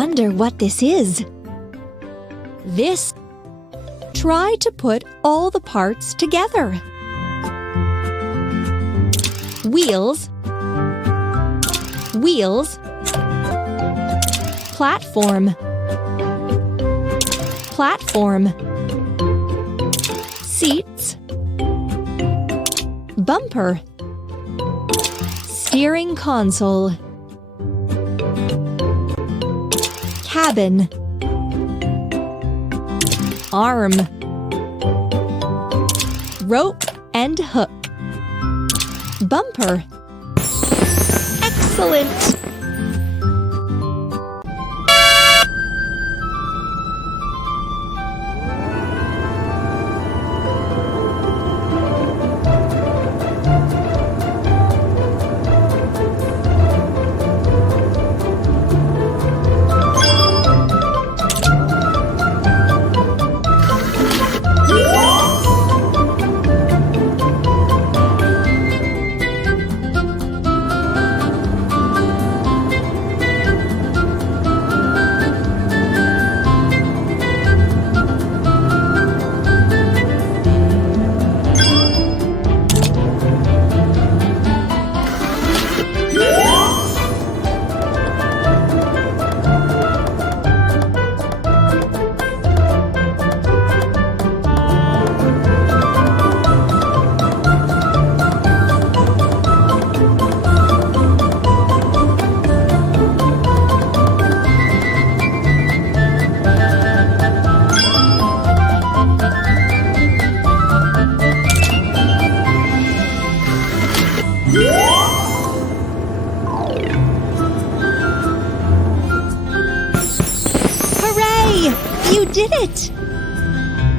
wonder what this is. This. Try to put all the parts together. Wheels, wheels, platform, platform, seats, bumper, steering console, cabin, arm, rope and hook, bumper. Excellent! Hooray! You did it!